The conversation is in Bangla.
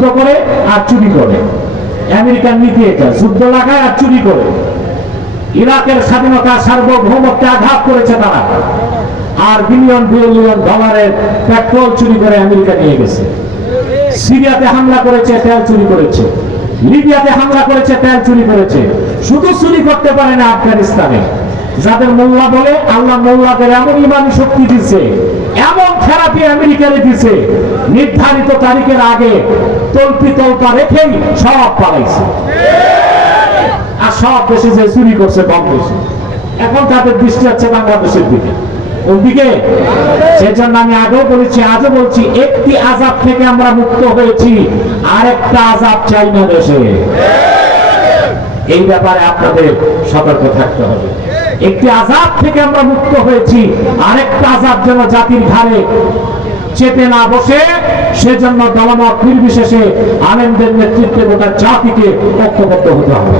যুদ্ধ করে আর চুরি করে। আমেরিকার নীতি এটা, যুদ্ধ লাগায় আর চুরি করে। ইরাকের স্বাধীনতা সার্বভৌমত্বে আঘাত করেছে তারা। আর বিলিয়ন বিলিয়ন ডলারের পেট্রোল চুরি করে আমেরিকা নিয়ে গেছে। সিরিয়াতে হামলা করেছে, তেল চুরি করেছে। লিবিয়াতে হামলা করেছে, তেল চুরি করেছে। শুধু চুরি করতে পারে না আফগানিস্তানে। যাদের মোল্লা বলে, আল্লাহ মোল্লাদের এমন ইমান শক্তি দিচ্ছে এমন থেরাপি আমেরিকারে দিছে নির্ধারিত তারিখের আগে তল্পি তল্পা রেখেই সব পালাইছে। আর সব দেশে যে চুরি করছে বেশি এখন তাদের দৃষ্টি হচ্ছে বাংলাদেশের দিকে। ওদিকে সেজন্য আমি আগেও বলেছি, আজও বলছি, একটি আজাব থেকে আমরা মুক্ত হয়েছি, আরেকটা আজাব চাই না দেশে। এই ব্যাপারে আপনাদের সতর্ক থাকতে হবে। একটি আজাব থেকে আমরা মুক্ত হয়েছি, আরেকটা আজাব যেন জাতির ঘাড়ে চেপে না বসে সেজন্য দলমত নির্বিশেষে আনন্দের নেতৃত্বে গোটা জাতিকে ঐক্যবদ্ধ হতে হবে।